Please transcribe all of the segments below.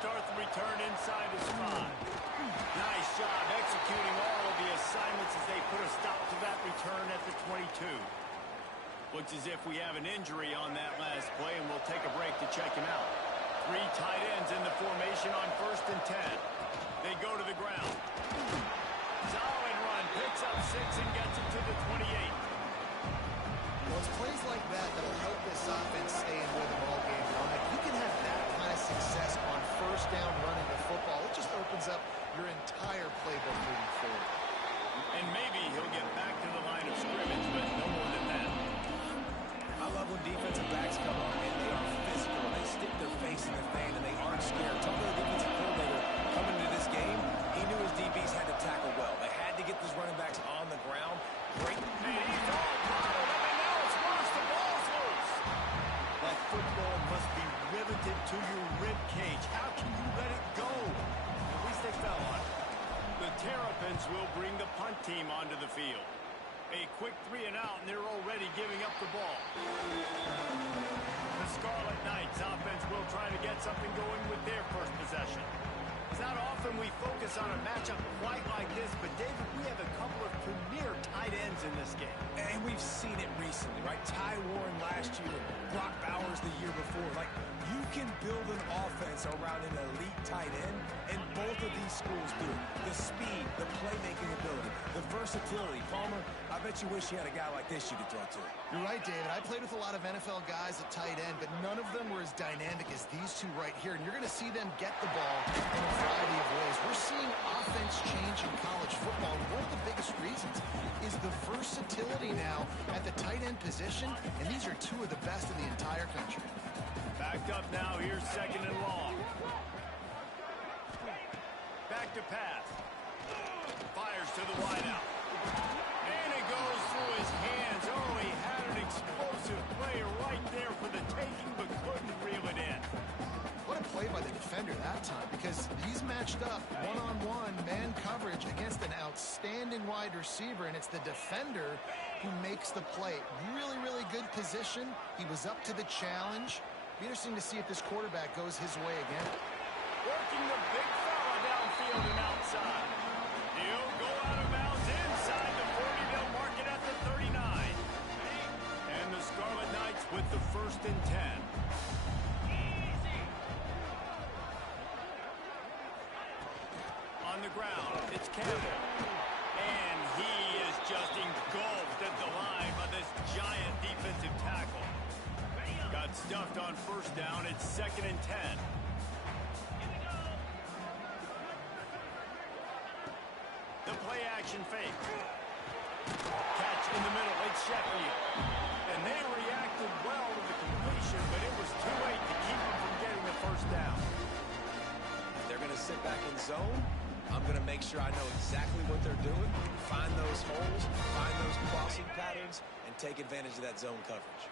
start the return inside his 5. Nice job executing all of the assignments as they put a stop to that return at the 22. Looks as if we have an injury on that last play, and we'll take a break to check him out. 3 tight ends in the formation on 1st and 10. They go to the ground. Solid run, picks up 6 and gets it to the 28. Well, it's plays like that that'll help this offense stay in rhythm all game long. If you can have that kind of success on 1st down running the football, it just opens up your entire playbook moving forward. And maybe he'll get back to the line of scrimmage, but no more than that. I love when defensive backs come on and they are physical. They stick their face in the fan and they aren't scared. Talk to the defensive coordinator coming into this game. He knew his DBs had to tackle well. They had to get these running backs on the ground. Great. And he's all bottled up, and now it's Ross. The ball's loose. That football must be riveted to your rib cage. How can you let it go? At least they fell on it. The Terrapins will bring the punt team onto the field. A quick 3 and out, and they're already giving up the ball. The Scarlet Knights offense will try to get something going with their first possession. It's not often we focus on a matchup quite like this, but David, we have a couple of premier tight ends in this game. And we've seen it recently, right? Ty Warren last year, Brock Bowers the year before. Like, you can build an offense around an elite tight end, and both of these schools do it. The speed, the playmaking ability, the versatility. Palmer, I bet you wish you had a guy like this you could throw to. You're right, David. I played with a lot of NFL guys at tight end, but none of them were as dynamic as these two right here. And you're going to see them get the ball in a variety of ways. We're seeing offense change in college football. And one of the biggest reasons is the versatility now at the tight end position, and these are 2 of the best in the entire country. Backed up now, here's 2nd and long. Back to pass. Fires to the wideout. And it goes through his hands. Oh, he had an explosive play right there for the taking, but couldn't reel it in. What a play by the defender that time, because he's matched up one-on-one man coverage against an outstanding wide receiver, and it's the defender who makes the play. Really, really good position. He was up to the challenge. Be interesting to see if this quarterback goes his way again. Working the big fella downfield and outside. He'll go out of bounds inside the 40. They'll mark it at the 39. And the Scarlet Knights with the 1st and 10. On the ground, it's Campbell. And he is just engulfed at the line by this giant defensive tackle. Got stuffed on 1st down. It's 2nd and 10. The play action fake. Catch in the middle. It's Sheffield. And they reacted well to the completion, but it was too late to keep them from getting the 1st down. They're going to sit back in zone. I'm going to make sure I know exactly what they're doing, find those holes, find those crossing patterns, and take advantage of that zone coverage.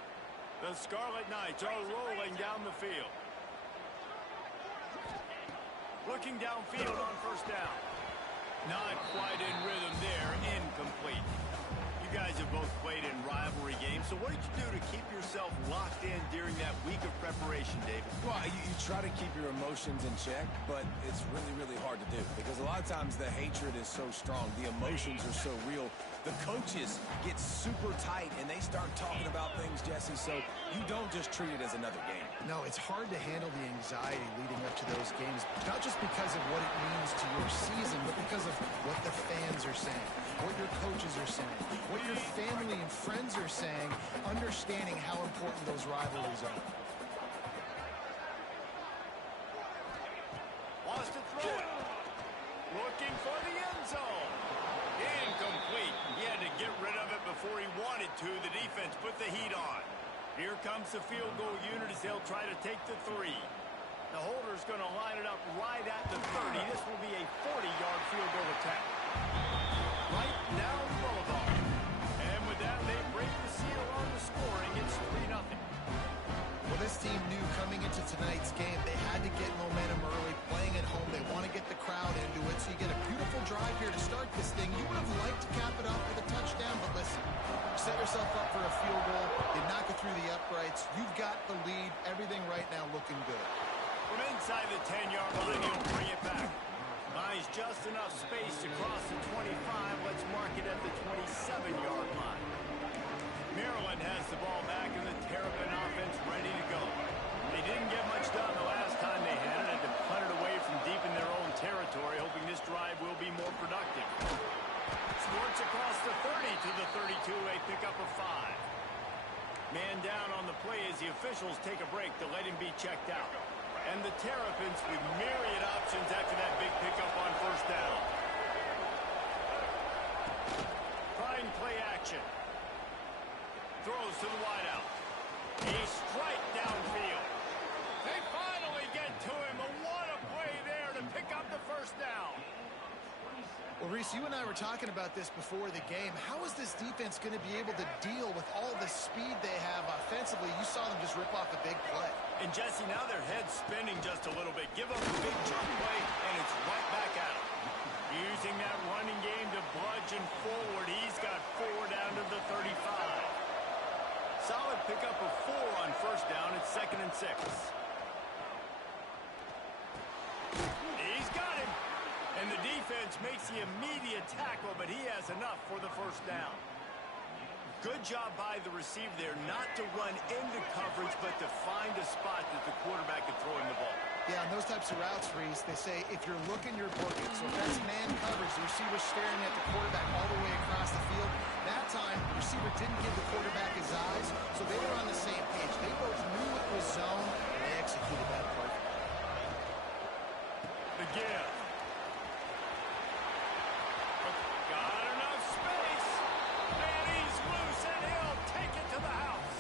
The Scarlet Knights are rolling down the field. Looking downfield on 1st down. Not quite in rhythm there. Incomplete. You guys have both played in rivalry games, so what did you do to keep yourself locked in during that week of preparation, David? Well, you try to keep your emotions in check, but it's really, really hard to do because a lot of times the hatred is so strong. The emotions are so real. The coaches get super tight, and they start talking about things, Jesse, so you don't just treat it as another game. No, it's hard to handle the anxiety leading up to those games, not just because of what it means to your season, but because of what the fans are saying, what your coaches are saying, what your family and friends are saying, understanding how important those rivalries are. Wants to throw it. Looking for the end zone. Incomplete. He had to get rid of it before he wanted to. The defense put the heat on. Here comes the field goal unit as they'll try to take the 3. The holder's going to line it up right at the 30. This will be a 40-yard field goal attempt. Right down the boulevard. And with that, they break the seal on the scoring. It's 3-0. Well, this team knew coming into tonight's game they had to get momentum early, playing at home. They want to get the crowd into it, so you get a beautiful drive here to start this thing. You would have liked to cap it off with a touchdown, but listen, set yourself up for a field goal. You knock it through the uprights. You've got the lead. Everything right now looking good. From inside the 10-yard line, he'll bring it back. Buys just enough space to cross the 25. Let's mark it at the 27-yard line. Maryland has the ball back and the Terrapin offense ready to go. They didn't get much done the last time they had it. Had to punt it away from deep in their own territory, hoping this drive will be more productive. Sports across the 30 to the 32. A pickup of 5. Man down on the play as the officials take a break to let him be checked out. And the Terrapins with myriad options after that big pickup on first down. Trying play action. Throws to the wideout. A strike downfield. They finally get to him. And what a play there to pick up the first down. Well, Reese, you and I were talking about this before the game. How is this defense going to be able to deal with all the speed they have offensively? You saw them just rip off a big play. And, Jesse, now their head's spinning just a little bit. Give up a big jump play, and it's right back at him. Using that running game to bludgeon forward. He's got 4 down to the 35. Solid pickup of 4 on first down. It's 2nd and 6. He's got him. And the defense makes the immediate tackle, but he has enough for the first down. Good job by the receiver there not to run into coverage, but to find a spot that the quarterback could throw him the ball. Yeah, on those types of routes, Reese, they say if you're looking, you're booking. So if that's man coverage, the receiver's staring at the quarterback all the way across the field. That time, the receiver didn't give the quarterback his eyes, so they were on the same page. They both knew it was zone, and they executed that perfectly. The give. Got enough space, and he's loose, and he'll take it to the house.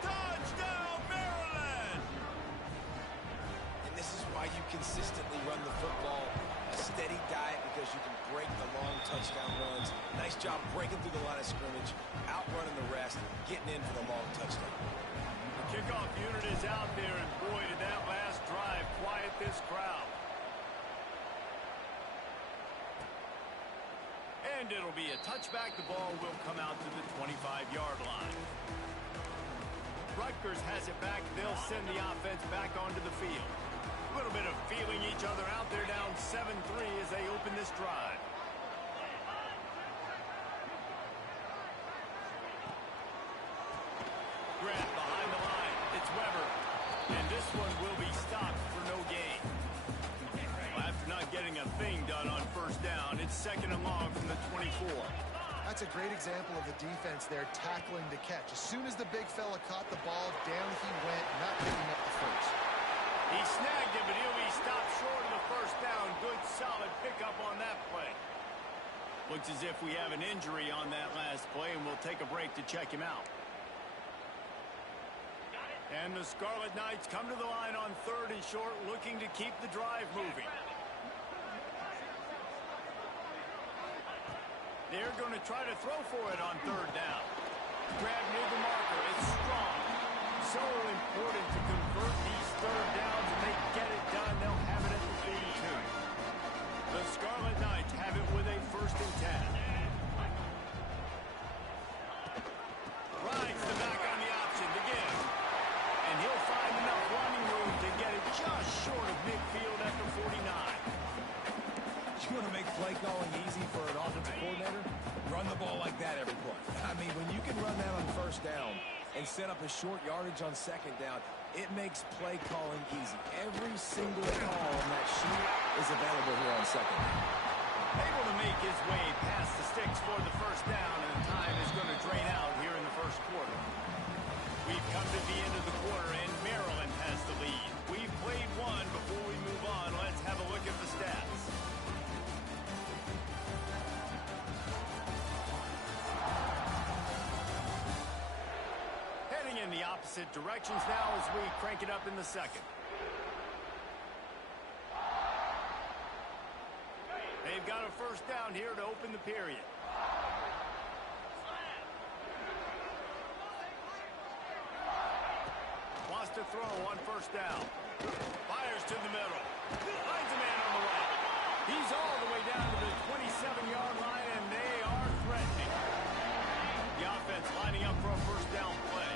Touchdown, Maryland! And this is why you consistently run the football. A steady diet because you can break the long touchdown runs. Nice job breaking through the line of scrimmage, outrunning the rest, getting in for the long touchdown. The kickoff unit is out there, and boy, did that last drive quiet this crowd. And it'll be a touchback. The ball will come out to the 25-yard line. Rutgers has it back. They'll send the offense back onto the field. A little bit of feeling each other out there, down 7-3 as they open this drive. Grab behind the line. It's Weber. And this one will be stopped for no gain. Well, after not getting a thing done on first down, it's 2nd and long from the 24. That's a great example of the defense there tackling to catch. As soon as the big fella caught the ball, down he went, not picking up the first. He snagged it, but he'll be stopped short of the first down. Good, solid pickup on that play. Looks as if we have an injury on that last play, and we'll take a break to check him out. And the Scarlet Knights come to the line on 3rd and short, looking to keep the drive moving. They're going to try to throw for it on 3rd down. Grab near the marker. It's strong. So important to convert these 3rd downs. If they get it done, they'll have it at the 32. The Scarlet Knights have it with a 1st and 10. Rides the back on the option to give. And he'll find enough running room to get it just short of midfield at the 49. You want to make play calling easy for an offensive coordinator? Run the ball like that every play. I mean, when you can run that on first down and set up a short yardage on 2nd down, it makes play calling easy. Every single call on that sheet is available here on 2nd down. Able to make his way past the sticks for the first down, and the time is going to drain out here in the first quarter. We've come to the end of the quarter, and Maryland has the lead. We've played one. Before we move on, let's have a look at the stats. Heading in the opposite directions now as we crank it up in the 2nd. They've got a first down here to open the period. Wants to throw on first down. Fires to the middle. Finds a man on the right. He's all the way down to the 27-yard line, and they are threatening. The offense lining up for a first down play.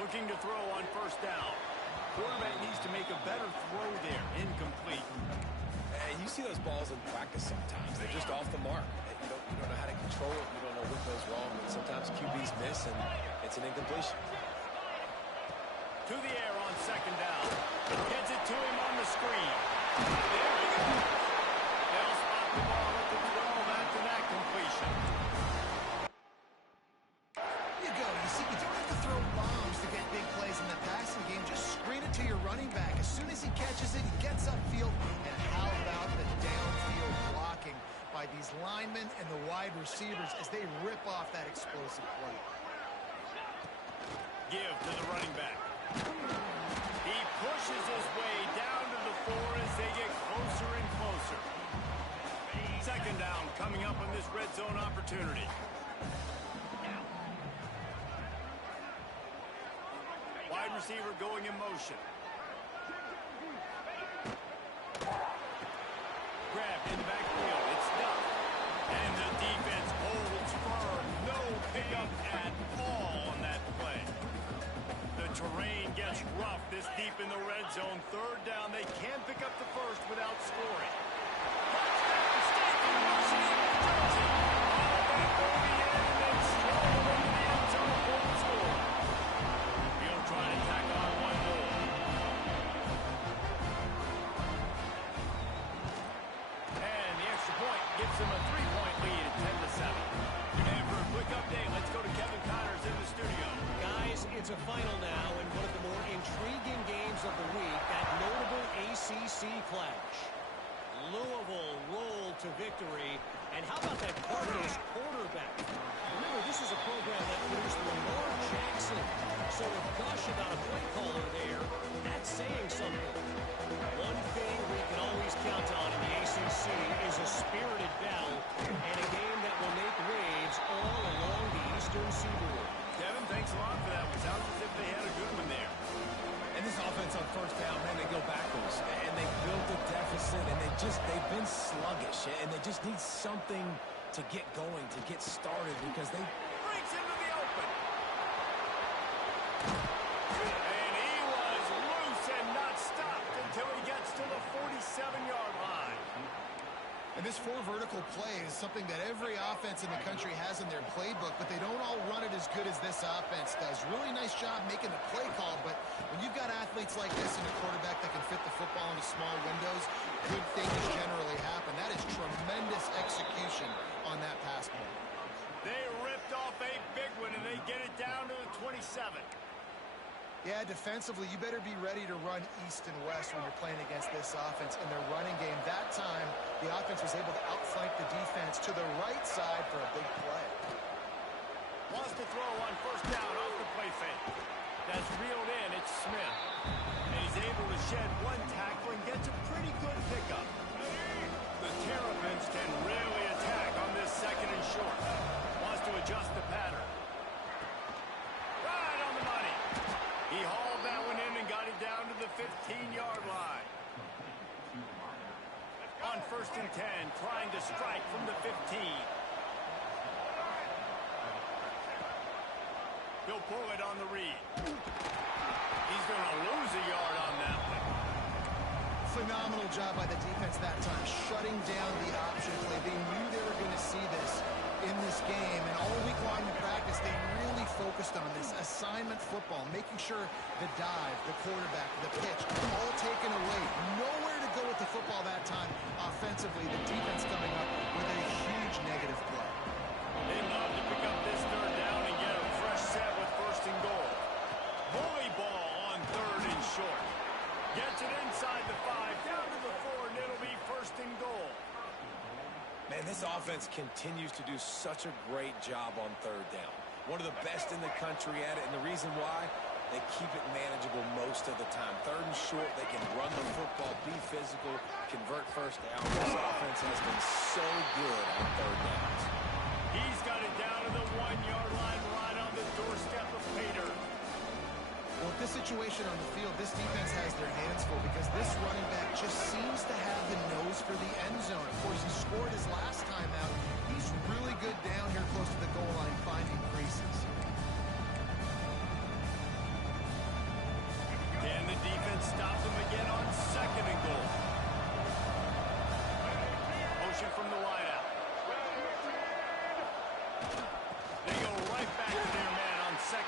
Looking to throw on first down. Quarterback needs to make a better throw there. Incomplete. And you see those balls in practice sometimes. They're just off the mark. You don't know how to control it. You don't know what goes wrong. But sometimes QBs miss, and it's an incompletion. To the air on second down. Gets it to him on the screen. There we go. They'll spot the ball at the 12 after that completion. You go. You see, you don't have to throw bombs to get big plays in the passing game. Just screen it to your running back. As soon as he catches it, he gets upfield. And how about the downfield blocking by these linemen and the wide receivers as they rip off that explosive play? Give to the running back. He pushes his way down to the 4 as they get closer and closer. Second down coming up on this red zone opportunity. Wide receiver going in motion. Grabbed in the backfield. It's stuffed. And the defense holds firm. No pickup at all on that play. The terrain gets rough this deep in the red zone. Third down. They can pick up the first without scoring. Touchdown, State University, New Jersey. All back over the end and strong over the end zone for the score. He'll try to tack on one more. And the extra point gives them a 3-point lead at 10-7. And for a quick update, let's go to Kevin Connors in the studio. Guys, it's a final now in one of the more intriguing games of the week, that notable ACC clash. Louisville rolled to victory, and how about that Cardinals quarterback? Remember, this is a program that produced Lamar Jackson, so to gush about a play caller there, that's saying something. One thing we can always count on in the ACC is a spirited battle and a game that will make waves all along the Eastern Seaboard. Kevin, thanks a lot for that one. Sounds as if they had a good one there. And this offense on first down, man, they go backwards. And they built a deficit, and they've been sluggish. And they just need something to get going, to get started, because they... Breaks into the open. And he was loose and not stopped until he gets to the 47-yard line. And this 4 vertical play is something that every offense in the country has in their playbook, but they don't all run it as good as this offense does. Really nice job making the play call, but when you've got athletes like this and a quarterback that can fit the football into small windows, good things generally happen. That is tremendous execution on that pass play. They ripped off a big one, and they get it down to the 27. Yeah, defensively, you better be ready to run east and west when you're playing against this offense in their running game. That time, the offense was able to outflank the defense to the right side for a big play. Wants to throw on first down off the play fake. That's reeled in. It's Smith. And he's able to shed one tackle and gets a pretty good pickup. The Terrapins can really attack on this second and short. Wants to adjust the pattern. Right on the money. He hauled that one in and got it down to the 15-yard line. On first and 10, trying to strike from the 15. He'll pull it on the read. He's going to lose a yard on that one. Phenomenal job by the defense that time, shutting down the option play. They knew they were going to see this in this game, and all week long in practice, they really focused on this assignment football, making sure the dive, the quarterback, the pitch, all taken away. Nowhere to go with the football that time offensively. The defense coming up with a huge negative play. They love to pick up this third down and get a fresh set with first and goal. Bully ball on third and short. Gets it inside the 5, down to the 4, and it'll be first and goal. Man, this offense continues to do such a great job on third down. One of the best in the country at it, and the reason why, they keep it manageable most of the time. Third and short, they can run the football, be physical, convert first down. This offense has been so good on third downs. He's got it down to the 1-yard line, right on the doorstep of Pater. Well, with this situation on the field, this defense has their hands full because this running back just seems to have the nose for the end zone. Of course, he scored his last time out. He's really good down here close to the goal line, finding creases.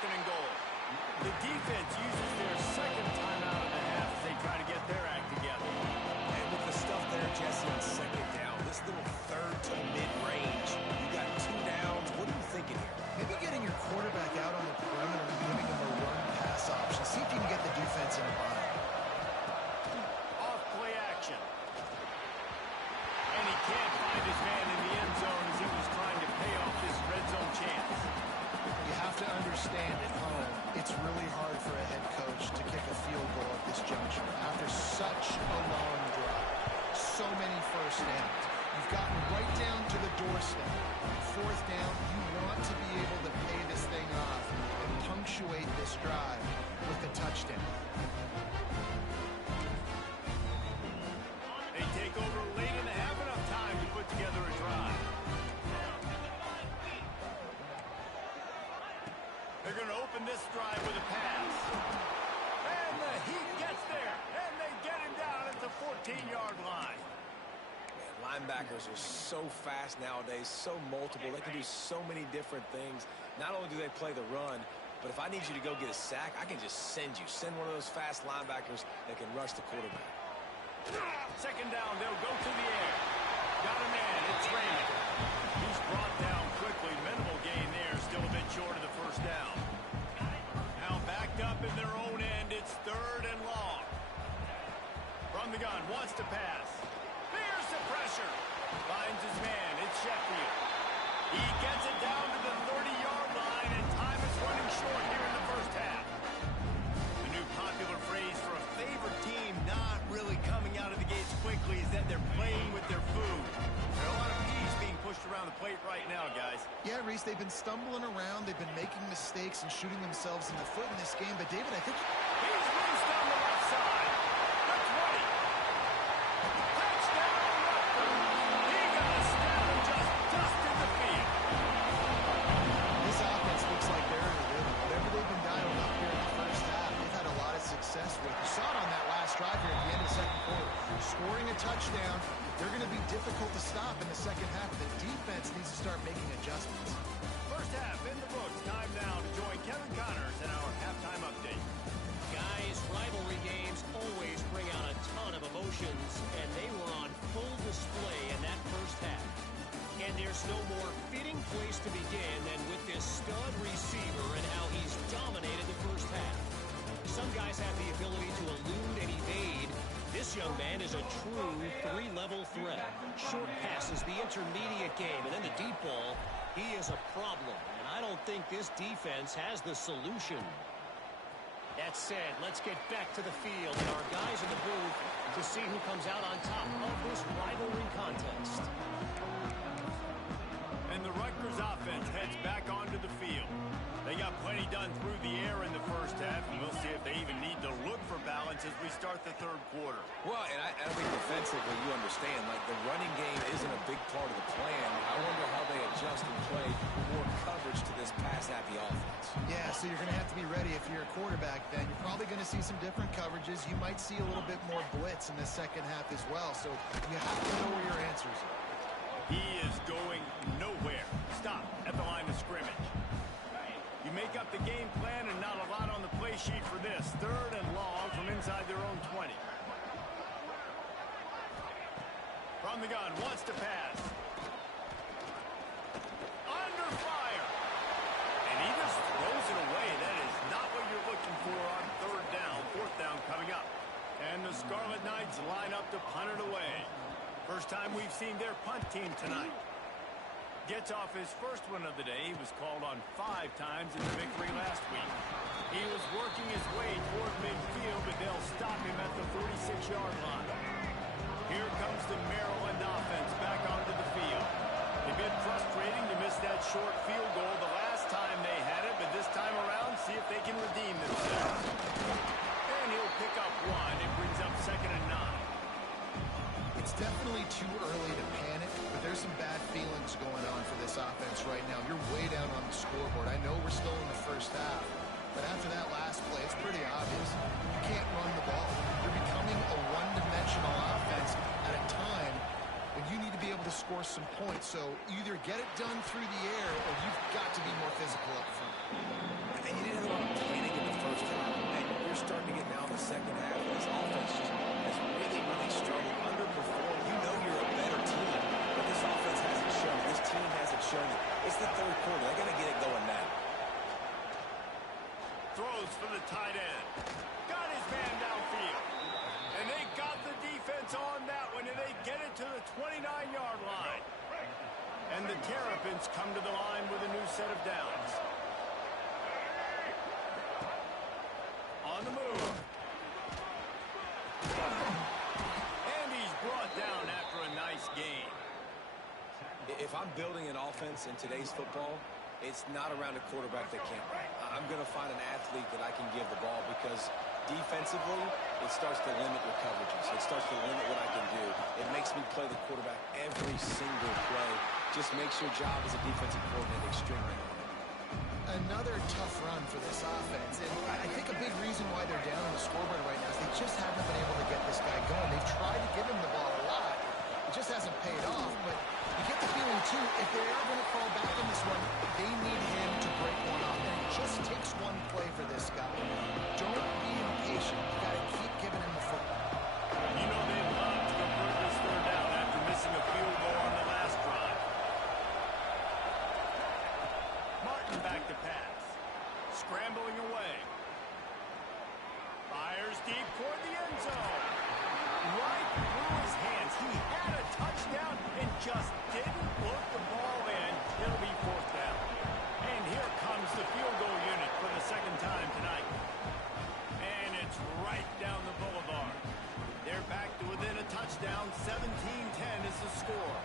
second and goal. The defense uses their second timeout of the half as they try to get their act together. And with the stuff there, Jesse, on second down, this little third to mid-range, you got 2 downs. What are you thinking here? Maybe getting your quarterback out on the perimeter and giving him a run-pass option. See if you can get the defense in a bind. Off play action. And he can't find his man in the end zone as he was trying to pay off this red zone chance. You have to understand at home, it's really hard for a head coach to kick a field goal at this juncture. After such a long drive, so many first downs. You've gotten right down to the doorstep. Fourth down, you want to be able to pay this thing off and punctuate this drive with a touchdown. They take over late and have enough time to put together a drive. They're going to open this drive with a pass. And the Heat gets there. And they get him down at the 14-yard line. Linebackers are so fast nowadays, so multiple. They can do so many different things. Not only do they play the run, but if I need you to go get a sack, I can just send you. Send one of those fast linebackers that can rush the quarterback. Second down, they'll go to the air. Got a man, it's Raymond. He's brought down quickly. Minimal gain there, still a bit short of the first down. Now backed up in their own end, it's third and long. From the gun, wants to pass. Fears the pressure. Finds his man. It's Sheffield. He gets it down to the 30-yard line, and time is running short here in the first half. The new popular phrase for a favored team not really coming out of the gates quickly is that they're playing with their food. There are a lot of P's being pushed around the plate right now, guys. Yeah, Reese, they've been stumbling around. They've been making mistakes and shooting themselves in the foot in this game. But, David, I think he's loose down the left side. The 20. Touchdown, Rutgers. He got a snap and just dusted the field. this offense looks like they're in a rhythm. Whatever they've been dialing up here in the first half, they've had a lot of success with. You saw it on that last drive here at the end of the second quarter. Scoring a touchdown, they're going to be difficult to stop in the second half. The defense needs to start making adjustments. First half in the books. Time now to join Kevin Connors in our halftime update. Guys, rivalry games always bring out a ton of emotions, and they were on full display in that first half. And there's no more fitting place to begin than with this stud receiver and how he's dominated the first half. Some guys have the ability to elude and evade. This young man is a true three-level threat. Short passes, the intermediate game, and then the deep ball. He is a problem, and I don't think this defense has the solution. That said, let's get back to the field and our guys in the booth to see who comes out on top of this rivalry contest. And the Rutgers offense heads back onto the field. They got plenty done through the air in the first half, and we'll see if they even need to look for balance as we start the third quarter. Well, and I think defensively, you understand, like the running game isn't a big part of the plan. I wonder how they adjust and play more coverage to this pass-happy offense. Yeah, so you're going to have to be ready if you're a quarterback then. You're probably going to see some different coverages. You might see a little bit more blitz in the second half as well, so you have to know where your answers are. He is going nowhere. Stop at the line of scrimmage. You make up the game plan and not a lot on the play sheet for this. Third and long from inside their own 20. From the gun, wants to pass. Under fire. And he just throws it away. That is not what you're looking for on third down. Fourth down coming up. And the Scarlet Knights line up to punt it away. First time we've seen their punt team tonight. Gets off his first one of the day. He was called on 5 times in the victory last week. He was working his way toward midfield, but they'll stop him at the 46-yard line. Here comes the Maryland offense back onto the field. They've been frustrating to miss that short field goal the last time they had it, but this time around, see if they can redeem themselves. And he'll pick up one. It brings up second and 9. It's definitely too early to panic, but there's some bad feelings going on for this offense right now. You're way down on the scoreboard. I know we're still in the first half, but after that last play, it's pretty obvious. You can't run the ball. You're becoming a one-dimensional offense at a time when you need to be able to score some points. So either get it done through the air or you've got to be more physical up front. And you didn't have opponents come to the line with a new set of downs. On the move. And he's brought down after a nice gain. If I'm building an offense in today's football, it's not around a quarterback that can't run. I'm going to find an athlete that I can give the ball because defensively, it starts to limit your coverages. It starts to limit what I can do. It makes me play the quarterback every single play. Just makes your job as a defensive coordinator extremely hard. Another tough run for this offense, and I think a big reason why they're down on the scoreboard right now is they just haven't been able to get this guy going. They've tried to give him the ball a lot. It just hasn't paid off, but you get the feeling, too, if they are going to fall back in this one, they need him to break one off, and it just takes one play for this guy. Don't be impatient. You got to keep giving him the football. You know they'd love to convert this third down after missing a field goal on the last drive. Martin back to pass. Scrambling away. Fires deep toward the end zone. Right through his hands. He had a touchdown and just didn't look the ball in. It'll be fourth down. And here comes the field goal unit for the second time tonight. And it's right down the boulevard. They're back to within a touchdown. 17-10 is the score.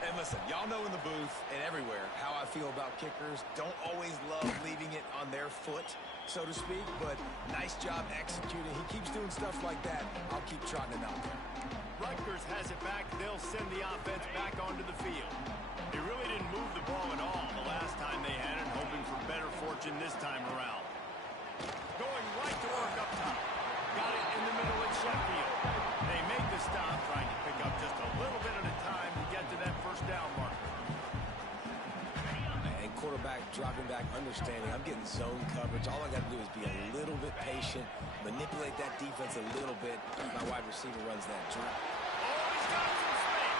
And listen, y'all know in the booth and everywhere how I feel about kickers. Don't always love leaving it on their foot, so to speak, but nice job executing. He keeps doing stuff like that. I'll keep trotting it out there. Rutgers has it back. They'll send the offense back onto the field. They really didn't move the ball at all the last time they had it, hoping for better fortune this time around. Going right to work up top. Got it in the middle at Sheffield. They make the stop, trying to pick up just a little bit at a time to get to that first down marker. And quarterback dropping back, understanding I'm getting zone coverage. All I got to do is be a little bit patient, manipulate that defense a little bit. My wide receiver runs that drop. Oh, he's got some space.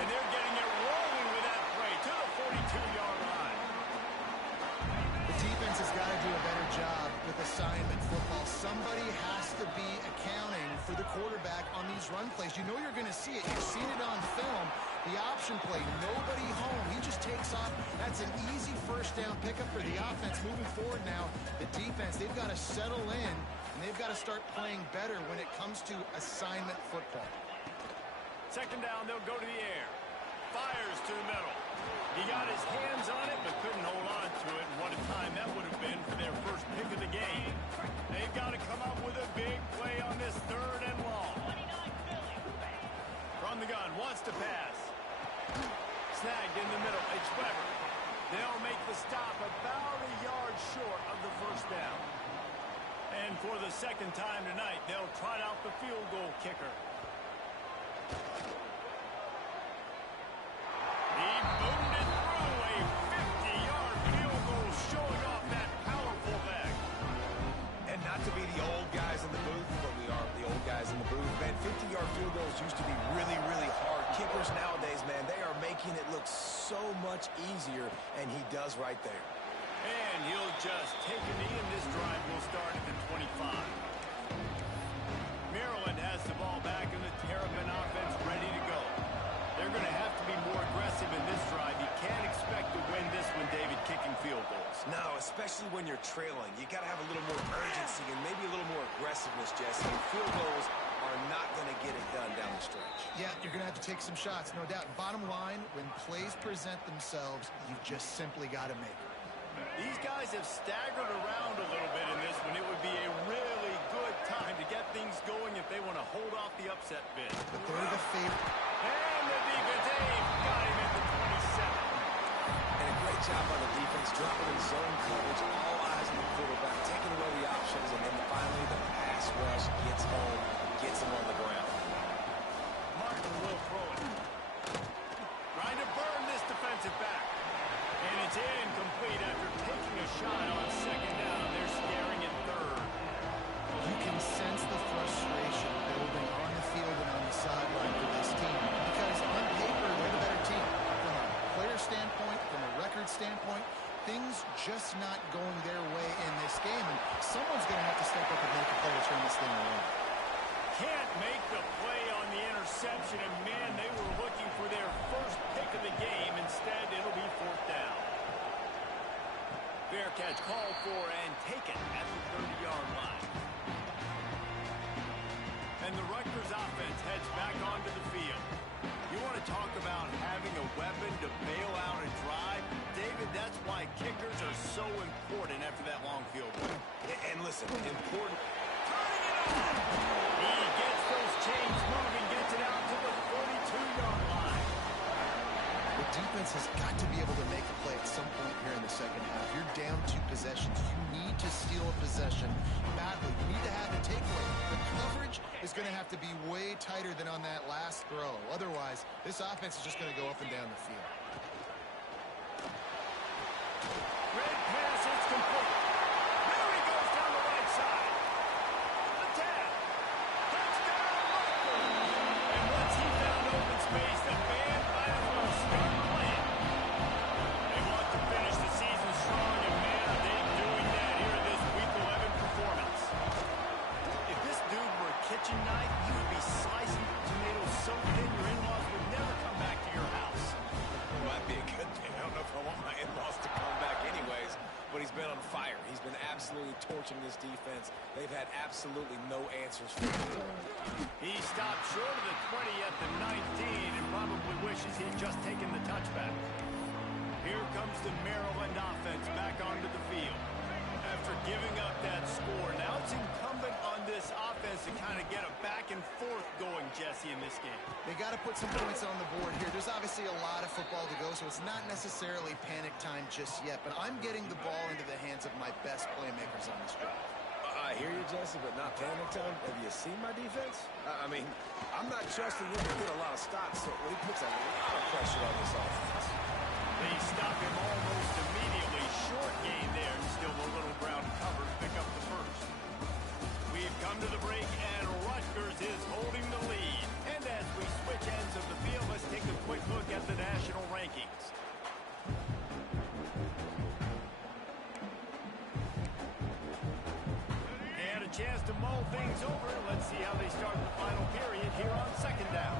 And they're getting it rolling with that play to the 42-yard line. The defense has got to do a better job with assignment football. Somebody has to be accounting for the quarterback on these run plays. You know you're going to see it. You've seen it on film. The option play, nobody home. He just takes off. That's an easy first down pickup for the offense. Moving forward now, the defense, they've got to settle in, and they've got to start playing better when it comes to assignment football. Second down, they'll go to the air. Fires to the middle. He got his hands on it, but couldn't hold on to it. And what a time that would have been for their first pick of the game. They've got to come up with a big play on this third and long. From the gun, wants to pass. Snagged in the middle. It's Weber. They'll make the stop about a yard short of the first down. And for the second time tonight, they'll trot out the field goal kicker. He boomed it through a 50-yard field goal, showing off that powerful leg. And not to be the old guys in the booth, but we are the old guys in the booth. Man, 50-yard field goals used to be really, really hard. Kickers nowadays, man, they are making it look so much easier, and he does right there. And he'll just take a knee, and this drive will start at the 25. Maryland has the ball back, and the Terrapin offense ready to go. They're going to have to be more aggressive in this drive. You can't expect to win this one, David, kicking field goals. No, especially when you're trailing. You got to have a little more urgency and maybe a little more aggressiveness, Jesse. And field goals are not going to get it done down the stretch. Yeah, you're going to have to take some shots, no doubt. Bottom line, when plays present themselves, you just simply got to make them. These guys have staggered around a little bit in this one. It would be a really good time to get things going if they want to hold off the upset bid. But they're the favorite. And the defense, got him at the 27. And a great job by the defense, dropping in zone coverage, all eyes on the quarterback, taking away the options, and then finally the pass rush gets home, gets him on the ground. Martin will throw it. Trying to burn this defensive back. And it's incomplete after taking a shot on second down. They're scaring at third. You can sense the frustration building on the field and on the sideline for this team. Because on paper, they're the better team. From a player standpoint, from a record standpoint, things just not going their way in this game. And someone's going to have to step up and make a play to turn this thing around. Can't make the play on the interception. interception, and man, they were looking for their first pick of the game. Instead, it'll be fourth down. Fair catch called for and taken at the 30-yard line. And the Rutgers offense heads back onto the field. You want to talk about having a weapon to bail out a drive? David, that's why kickers are so important after that long field goal. And listen, important. He gets those chains moving, gets it out to the 42-yard line. The defense has got to be able to make a play at some point here in the second half. You're down 2 possessions. You need to steal a possession badly. You need to have a takeaway. The coverage is going to have to be way tighter than on that last throw. Otherwise, this offense is just going to go up and down the field. Great pass, it's complete. There he goes down the right side. The 10. Touchdown, Rutgers. And once he found open space, the band might as well start playing. They want to finish the season strong, and man, are they doing that here in this Week 11 performance. If this dude were a kitchen knife, he would be slicing tomatoes so thin your in-laws would never come back to your house. Might be a good thing. I don't know if I want my in-laws to come back anyways, but he's been on fire. He's been absolutely torching this defense. They've had absolutely no answers for him. He stopped short of the 20 at the 19 and probably wishes he'd just taken the touchback. Here comes the Maryland offense back onto the field. After giving up that score, now it's incumbent on this offense to kind of get a back and forth going, Jesse, in this game. They got to put some points on the board here. There's obviously a lot of football to go, so it's not necessarily panic time just yet, but I'm getting the ball into the hands of my best playmakers on this drive. I hear you, Jesse, but not panic time. Have you seen my defense? I mean, I'm not trusting him to get a lot of stops, so he puts a lot of pressure on this offense. They stop him almost immediately. Short gain there, and still a little ground cover to pick up the first. We've come to the break, and Rutgers is holding the lead. And as we switch ends of the field, let's take a quick look at the national rankings. And a chance to mull things over. Let's see how they start the final period here on second down.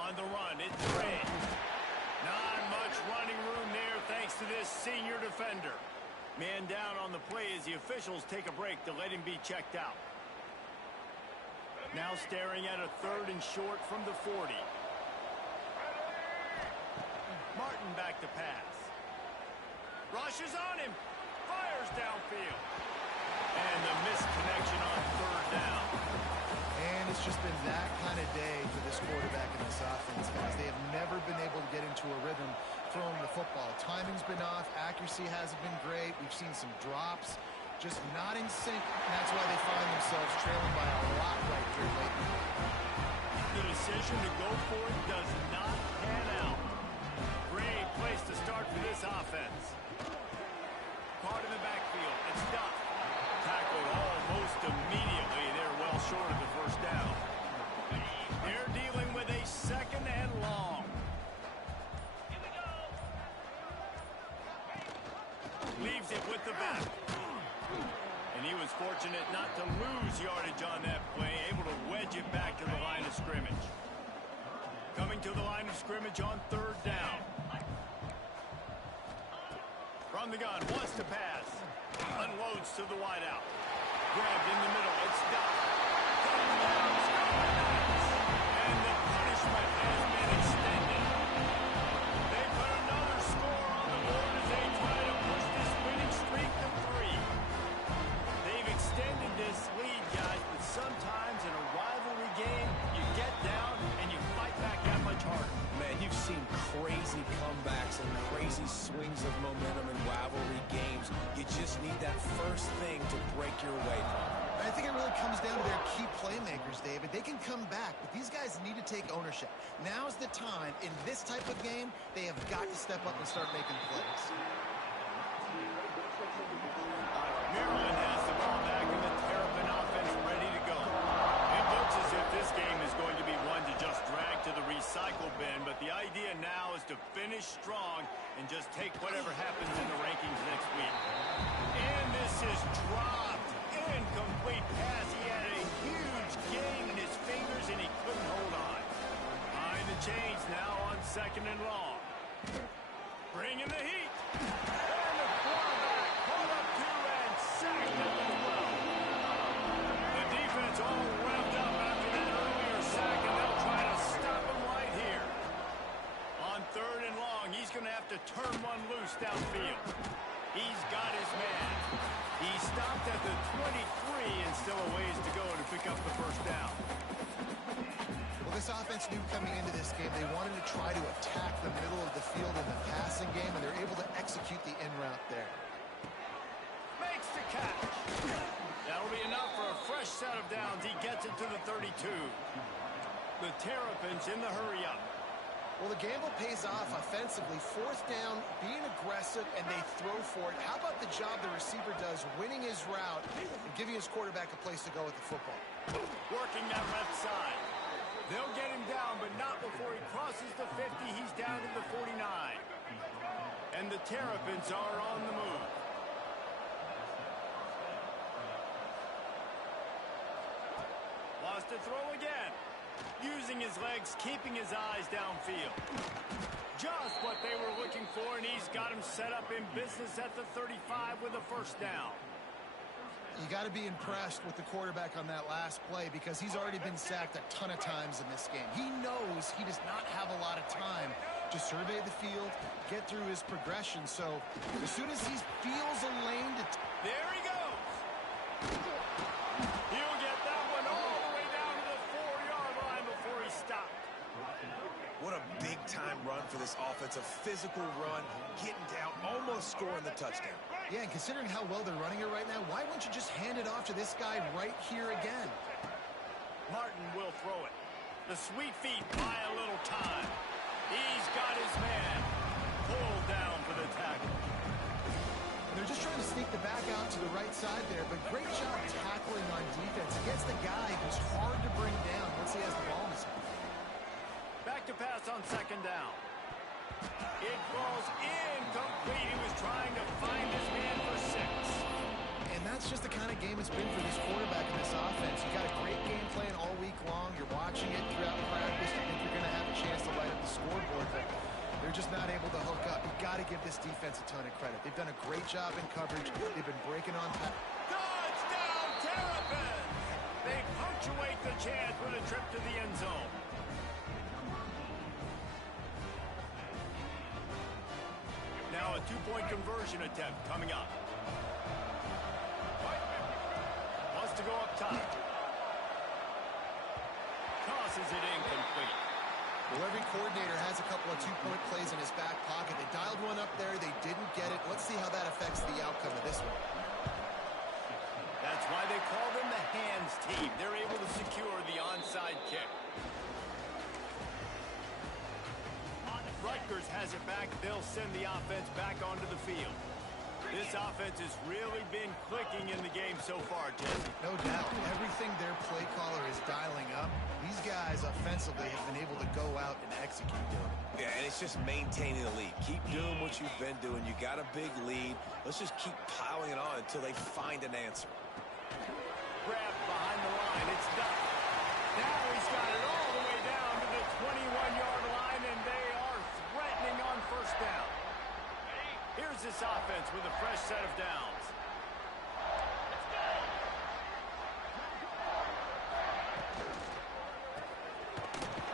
On the run, it's Ray. Not much running room there thanks to this senior defender. Man down on the play as the officials take a break to let him be checked out. Now staring at a 3rd and short from the 40. Martin back to pass. Rushes on him. Fires downfield. And the missed connection on 3rd down. And it's just been that kind of day for this quarterback and this offense, guys. They have never been able to get into a rhythm throwing the football. Timing's been off. Accuracy hasn't been great. We've seen some drops. Just not in sync. And that's why they find themselves trailing by a lot right here lately. The decision to go for it does not pan out. Great place to start for this offense. Caught in the backfield. It's Duff. Tackled almost immediately. They're well short of the first down. They're dealing with a 2nd and long. Leaves it with the back. And he was fortunate not to lose yardage on that play, able to wedge it back to the line of scrimmage. Coming to the line of scrimmage on 3rd down. From the gun, wants to pass. Unloads to the wideout. Grabbed in the middle, it's Duff. Touchdown, Scarlet Knights. And the punishment has been extended. They put another score on the board as they try to push this winning streak to 3. They've extended this lead, guys, but sometimes in a rivalry game, you get down and you fight back that much harder. Man, you've seen crazy comebacks and crazy swings of momentum in rivalry games. You just need that first thing to break your way from. I think it really comes down to their key playmakers, David. They can come back, but these guys need to take ownership. Now's the time. In this type of game, they have got to step up and start making plays. Maryland has the ball back and the Terrapin offense ready to go. It looks as if this game is going to be one to just drag to the recycle bin, but the idea now is to finish strong and just take whatever happens in the rankings next week. And this is dropped. Incomplete pass. He had a huge gain in his fingers, and he couldn't hold on. Behind the chains now on 2nd and long. Bringing the heat. And the quarterback caught up to and sacked at the 12. The defense all revved up after that earlier sack, and they'll try to stop him right here. On 3rd and long, he's going to have to turn one loose downfield. He's got his man. He stopped at the 23 and still a ways to go to pick up the first down. Well, this offense knew coming into this game they wanted to try to attack the middle of the field in the passing game, and they're able to execute the in route there. Makes the catch. That'll be enough for a fresh set of downs. He gets it to the 32. The Terrapins in the hurry-up. Well, the gamble pays off offensively. 4th down, being aggressive, and they throw for it. How about the job the receiver does, winning his route and giving his quarterback a place to go with the football? Working that left side. They'll get him down, but not before he crosses the 50. He's down to the 49. And the Terrapins are on the move. Wants to throw again. Using his legs, keeping his eyes downfield. Just what they were looking for, and he's got him set up in business at the 35 with a first down. You got to be impressed with the quarterback on that last play because he's already been sacked a ton of times in this game. He knows he does not have a lot of time to survey the field, get through his progression. So as soon as he feels a lane to... There he goes. He'll get that one all the way down to the 4-yard line before he stopped. What a big-time run for this offense. A physical run, getting down, almost scoring the touchdown. Yeah, and considering how well they're running it right now, why wouldn't you just hand it off to this guy right here again? Martin will throw it. The sweet feet buy a little time. He's got his man. Pulled down for the tackle. And they're just trying to sneak the back out to the right side there, but great job tackling on defense against the guy who's hard to bring down once he has the ball in his hand. Back to pass on 2nd down. It falls incomplete. He was trying to find his man for 6. And that's just the kind of game it's been for this quarterback in this offense. You got a great game plan all week long. You're watching it throughout practice. You think you're going to have a chance to light up the scoreboard, but they're just not able to hook up. You got to give this defense a ton of credit. They've done a great job in coverage. They've been breaking on... Touchdown, Terrapins! They punctuate the chance with a trip to the end zone. Now a 2-point conversion attempt coming up. Wants to go up top. Tosses it incomplete. Well, every coordinator has a couple of 2-point plays in his back pocket. They dialed one up there. They didn't get it. Let's see how that affects the outcome of this one. That's why they call them the hands team. They're able to secure the onside kick. Rutgers has it back. They'll send the offense back onto the field. This offense has really been clicking in the game so far, Jesse. No doubt. Everything their play caller is dialing up, these guys offensively have been able to go out and execute them. Yeah, and it's just maintaining the lead. Keep doing what you've been doing. You got a big lead. Let's just keep piling it on until they find an answer. Grab behind the line. It's done. Now he's got it all the way down to the 21-yard line, and they are threatening on first down. Here's this offense with a fresh set of downs.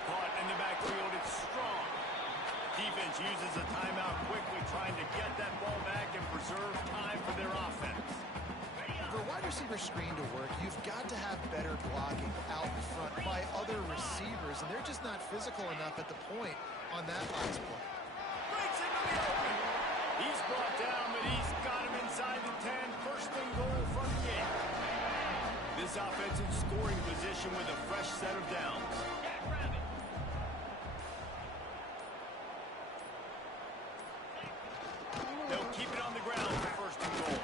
Caught in the backfield. It's strong. Defense uses a timeout quickly, trying to get that ball back and preserve time for their offense. For a wide receiver screen to work, you've got to have better blocking out in front by other receivers, and they're just not physical enough at the point on that last play. Breaks into the open. He's brought down, but he's got him inside the 10. First and goal from the 8. This offense in scoring position with a fresh set of downs. They'll keep it on the ground for first and goal.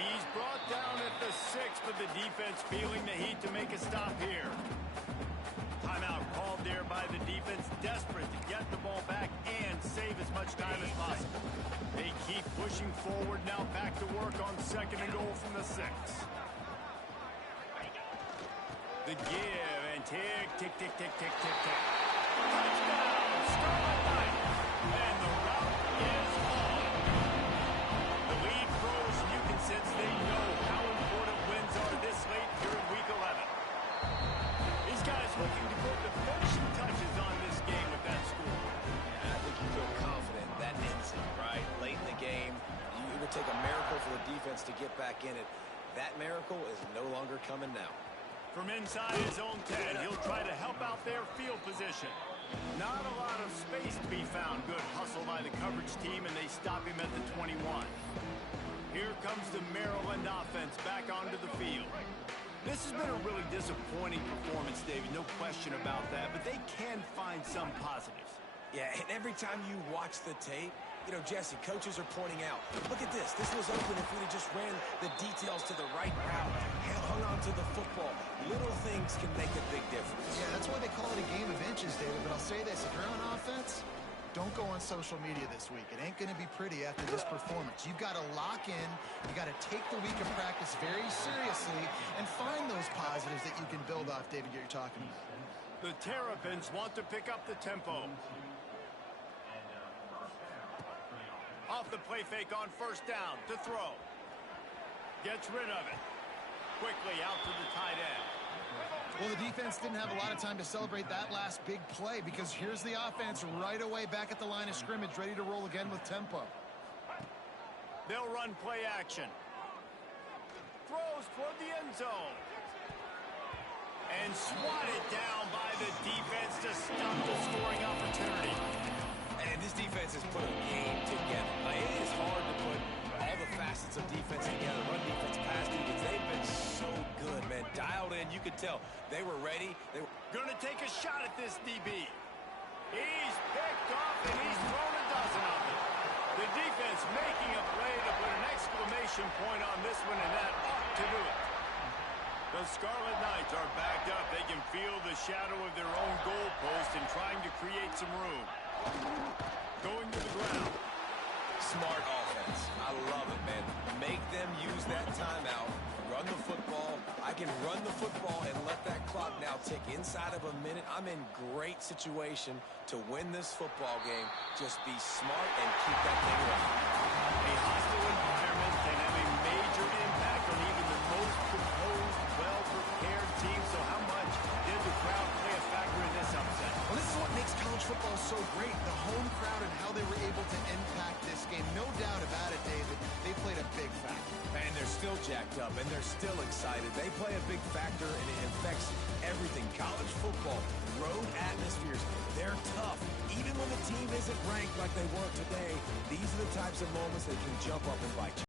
He's brought down at the 6, but the defense feeling the heat to make a stop here. Timeout called there by the defense, desperate to get the ball back and save as much time as possible. They keep pushing forward, now back to work on second and goal from the 6. The give and tick, tick, tick, tick, tick, tick, tick. Touchdown, Scarlet Knights. And the route is on. The lead grows, and you can sense they know how important wins are this late here in Week 11. These guys looking to put the finishing touches on this game with that score. Yeah, I think you feel confident that ends it, right? Late in the game, it would take a miracle for the defense to get back in it. That miracle is no longer coming now. From inside his own 10, he'll try to help out their field position. Not a lot of space to be found. Good hustle by the coverage team, and they stop him at the 21. Here comes the Maryland offense back onto the field. This has been a really disappointing performance, David, no question about that, but they can find some positives. Yeah, and every time you watch the tape, you know, Jesse, coaches are pointing out, look at this. This was open if we'd have just ran the details to the right route, hung on to the football. Little things can make a big difference. Yeah, that's why they call it a game of inches, David. But I'll say this, if you're on offense, don't go on social media this week. It ain't going to be pretty after this performance. You've got to lock in. You got to take the week of practice very seriously and find those positives that you can build off, David, you're talking about. The Terrapins want to pick up the tempo. Off the play fake on first down to throw. Gets rid of it. Quickly out to the tight end. Well, the defense didn't have a lot of time to celebrate that last big play because here's the offense right away back at the line of scrimmage, ready to roll again with tempo. They'll run play action. Throws toward the end zone. And swatted down by the defense to stop the scoring opportunity. And this defense has put a game together. Like, it is hard to put all the facets of defense together. Run defense, pass defense. They've been so good, man. Dialed in. You could tell they were ready. They were going to take a shot at this DB. He's picked off, and he's thrown a dozen of them. The defense making a play to put an exclamation point on this one, and that ought to do it. The Scarlet Knights are backed up. They can feel the shadow of their own goalpost and trying to create some room. Going to the ground. Smart offense. I love it, man. Make them use that timeout. Run the football. I can run the football and let that clock now tick inside of a minute. I'm in great situation to win this football game. Just be smart and keep that thing running. A hostile environment can have a major impact on even the most composed, well-prepared team. So how much did the crowd play a factor in this upset? Well, this is what makes college football so great. The home crowd and how they were able to impact this game. No doubt about it, David. They played a big factor. And they're still jacked up, and they're still excited. They play a big factor, and it affects everything. College football, road atmospheres, they're tough. Even when the team isn't ranked like they were today, these are the types of moments that can jump up and bite you.